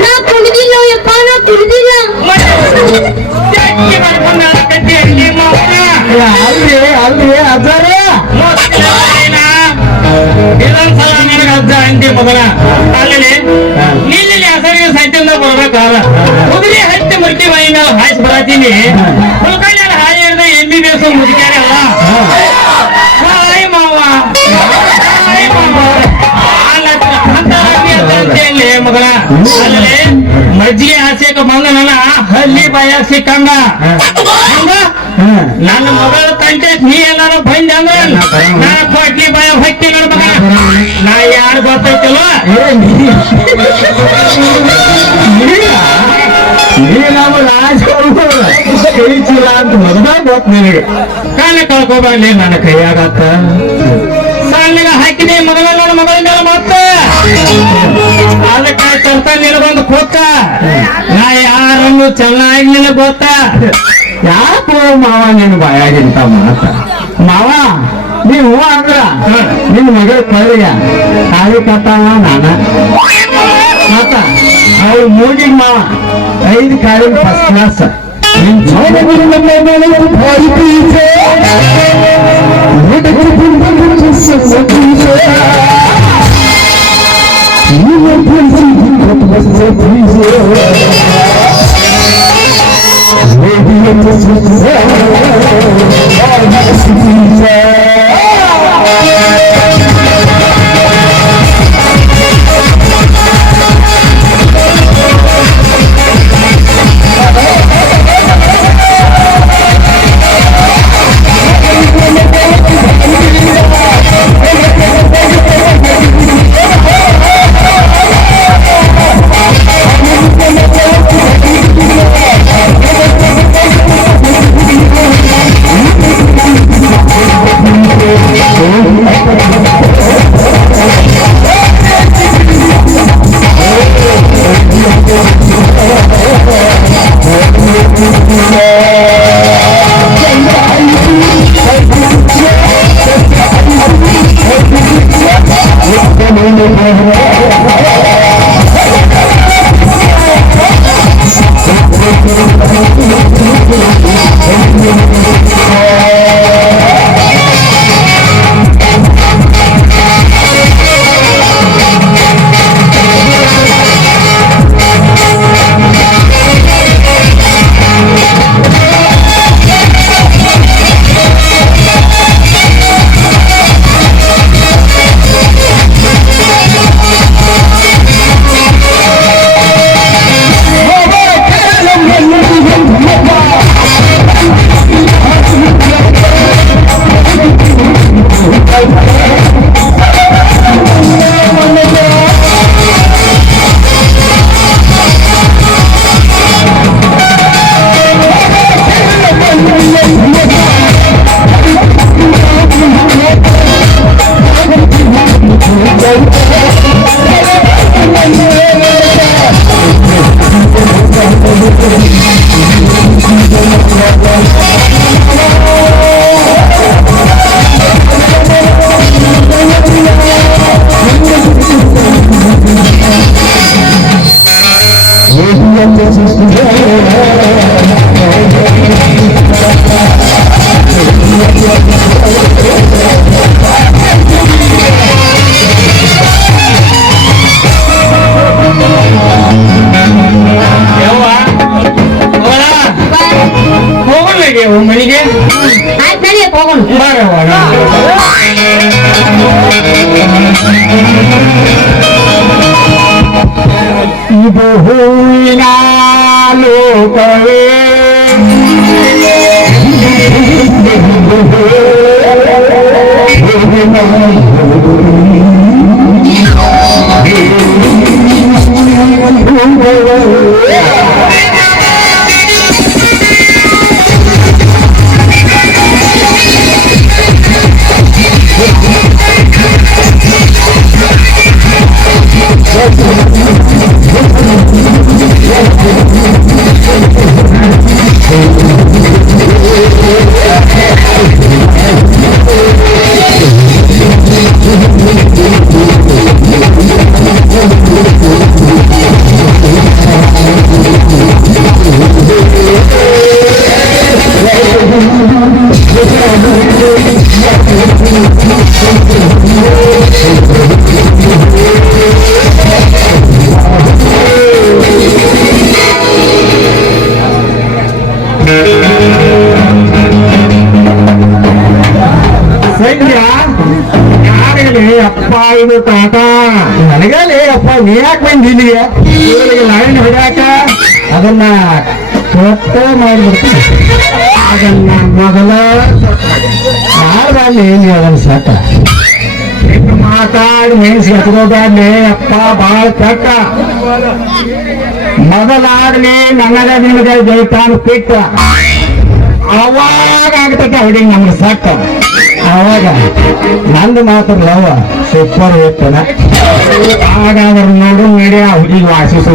ನಾ ಕುಡಿದಿಲ್ಲ ಯಪ್ಪ, ನಾ ಕುಡಿದಿಲ್ಲ. ಜಾಸ್ತಿ ಮಾಡ್ಕೊಂಡು ಆಡಕತ್ತಿ ನಿಮ್ಮ ಅವನ. ಅಲ್ರಿ ಅಲ್ರಿ ಅಜ್ಜಾರ ಇದೊಂದ್ಸಲ ನನಗ ಅಜ್ಜ ಅಂತಿ ಮಗನ. ಅಲ್ಲಿ ನಿಲ್ಲಿ ಹೆಸರಿಗೆ ಸೈತಿಂದ ಬರ್ಬೇಕಲ್ಲ ಕುದುರೆ ಹತ್ತಿ ಮುರ್ಕಿ ಮೈ ಮೇಲೆ ಹಾಯ್ಸಿ ಬರತೀನಿ. ಹುಲ್ಕಳ್ಳಿ ಹಾಯಿ ಹಿಡ್ದು MBBS ಮುಗಿಕ್ಯಾರ ಅಲ್ಲ. ಹಾಯ್ ಮಾವ ಹಾಯ್ ಮಾವ ಅಂತೇಳಿ ಮಗನ. ಅಲ್ಲಿ ಮಜ್ಜಿಗೆ ಹಾಸ್ಯಕ ಬಂದ ನನ್ನ ಹಲ್ಲಿ ಬಾಯ ಸಿಕ್ಕಂಗ ಹಂಗ ನನ್ನ ಮಗಳ ತಂಟೆ ನೀ ಏನಾರ ಬಂದ ಅಂದ್ರೆ ನನ್ನ ಕೊಟ್ಲಿ ಬಾಯ ಹೊಕ್ಕಿ ನನ್ನ ಮಗ. ನಾ ಯಾರು ಗೊತ್ತೈತಿಲ್ವ? ನಮ್ಮ ರಾಜಕೀಯ ಕೈ ಚೀಲ ಅಂತ ಮೊದಲ ಗೊತ್ತು ನಿನಗೆ. ಕಾಲ ಕಳ್ಕೊಬಾರ್ಲಿ ನನ್ನ ಕೈಯಾಗತ್ತ. ಸಣ್ಣಗ ಹಾಕಿದೆ ಮಗನ ನನ್ನ ಮಗಳ ಮೇಲೆ ಮತ್ತೆ ಅದಕ್ಕೆ ಕರ್ತ ನಿನಗೊಂದು ಕೊತ್ತ. ನಾ ಯಾರನ್ನು ಚೆನ್ನಾಗಿ ನಿನಗೆ ಗೊತ್ತ. ಯಾಕೋ ಮಾವ ನೀನು ಬಾಯಾಗಿಂತ ಮಾತ ಮಾವ ನೀವು ಅಂದ್ರ ನಿನ್ ಮಗಳ ಕಳಿಯ ತಾಳಿ ಕಟ್ಟಾವ ನಾನ ಮತ್ತ ಅವ್ರು ಮೂಗಿಗೆ ಮಾವ 5 ಕಾಳಿಗೆ ಫಸ್ಟ್ ಕ್ಲಾಸ್. ಇದು ಹೂವಿನ ಲೋಕವೇ ಸಂಜೆ ಯಾರಿಗಲಿ ಅಪ್ಪ ಇದು ತಾತ ನನಗಲಿ ಅಪ್ಪ ನೀ ಯಾಕೆ ಬಂದಿ ಇಲ್ಲಿಗೆ ಇವರಿಗೆ ಲೈನ್ ಹೊಡ್ಯಾಕ ಅದನ್ನ ಕೊಟ್ಟ ಮಾಡಿಬಿಡ್ತೀನಿ ಅದನ್ನ ಮೊದಲ ಮಾಡ್ಬಾರ್ಲಿ ನೀವು ಅದನ್ನ ಸಟ್ಟ ಮಾತಾಡಿ ಮೆಣಸಿಗೆ ಹಚ್ಕೋದಾಗ್ಲಿ ಅಪ್ಪ ಬಾಳ ಕಟ್ಟ ಮೊದಲಾಗ್ಲಿ ನನಗ ನಿಮಗೆ ಜೈತಾನು ಪಿಟ್ಟ ಅವಾಗ ಆಗ್ತೈತೆ ಹುಡುಗಿ ನಮ್ಗೆ ಸಾಕ ಅವಾಗ ನಂದು ಮಾತ್ರ ಲವ ಸೂಪರ್ ಇರ್ತದ ಹಾಗಾದ್ರೆ ನೋಡು ನೋಡಿ ಆ ಹುಡುಗಿ ವಾಸಿಸು